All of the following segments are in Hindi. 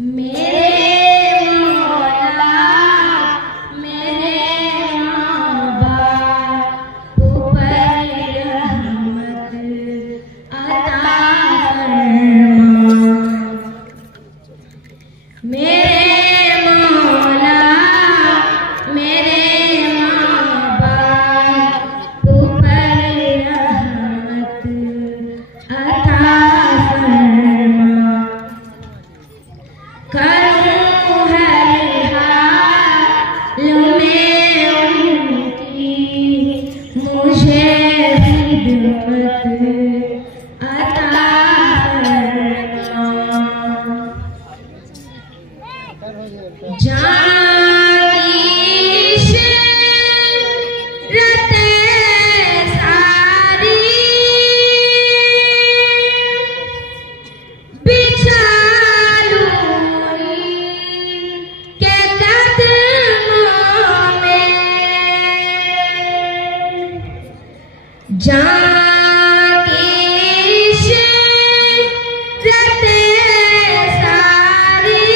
मेरे मौला मेरे माँ बाप पर रहमत अता फरमा। मेरे मौला मेरे माँ बाप पर रहमत अता फरमा। करूँ हर हाल में उनकी मुझे खिदमत अता फरमा। जानी शरते सारी बिछा लूं के कदमों में। जानी शरते सारी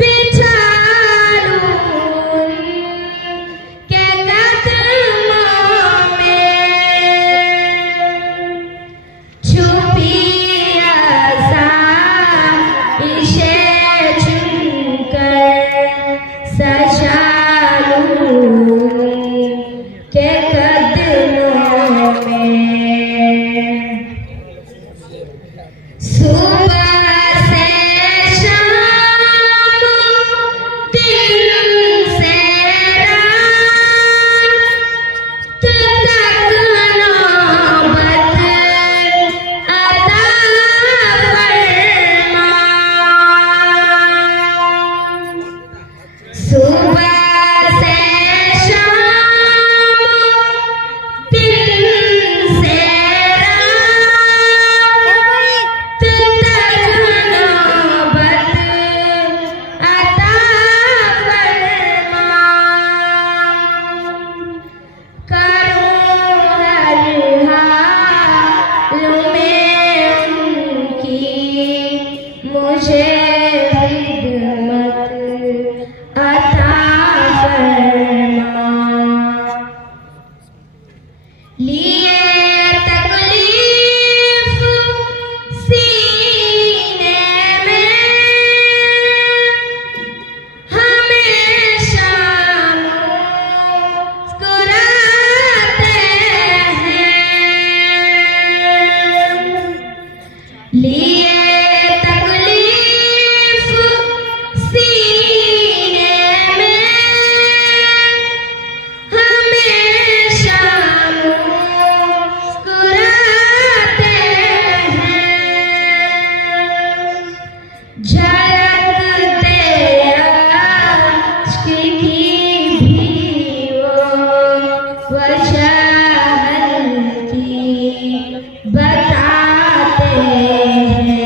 बिछा लूं के कदमों में। छुपी आसाइशे चुनकर सजा लूं के कदमों में। सुबह से शाम दिन से रात तक नौबत अता फरमा। सुबह से शाम दिन से रात तक नौबत अता फरमा। करूँ हर हाल में उनकी मुझे खिदमत अता फरमा। लिए तकलीफ सीने में हमेशा मुस्कुराते हैं। लिए तकलीफ सीने में हमेशा मुस्कुराते हैं। झलकते अश्क की भी वो वजह हल्की बताते हैं।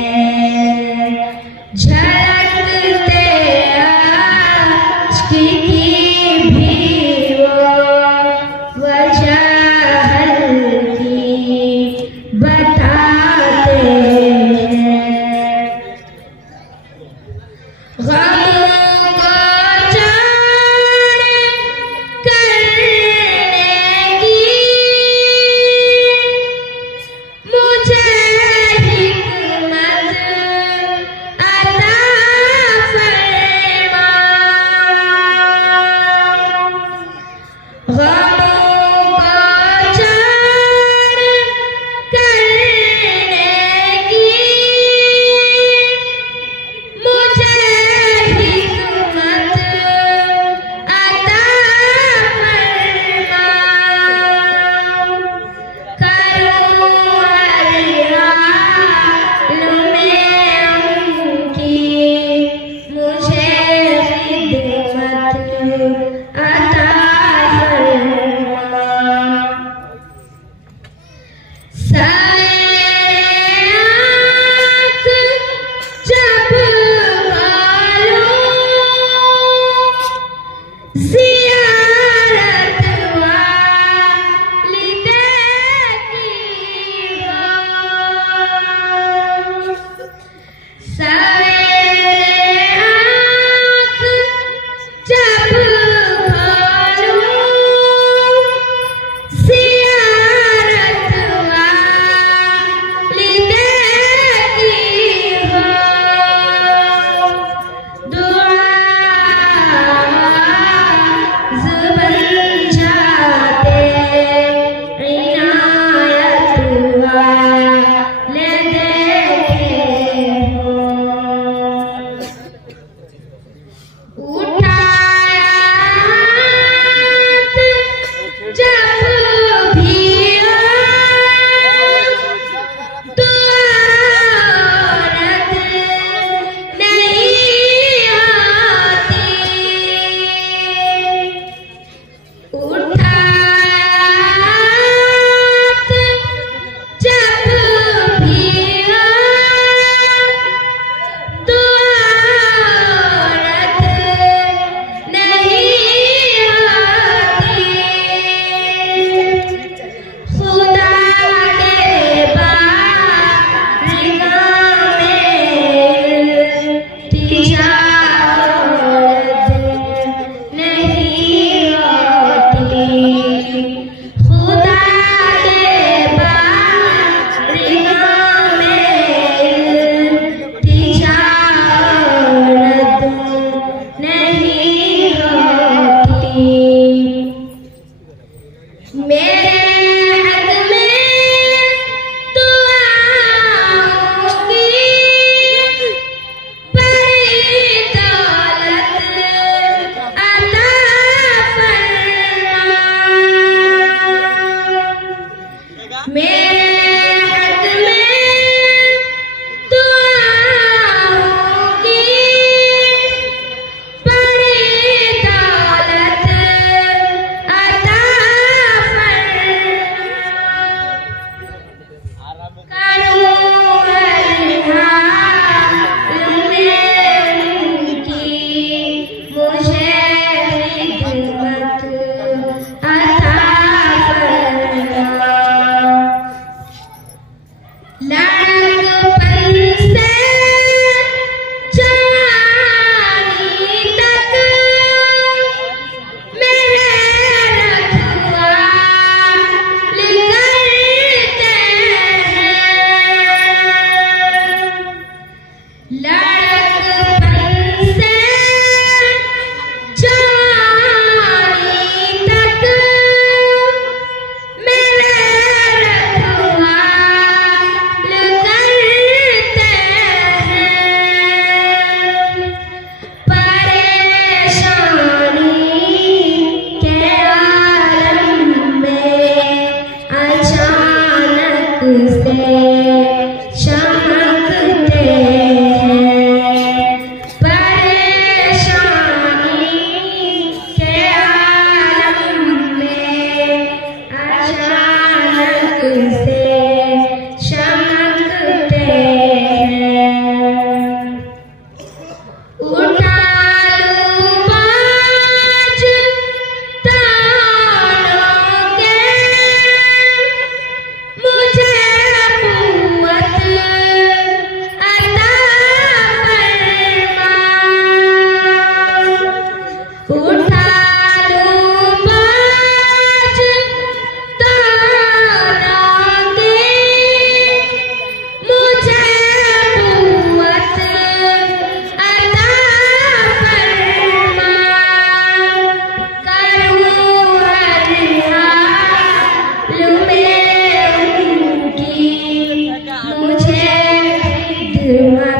शर्मा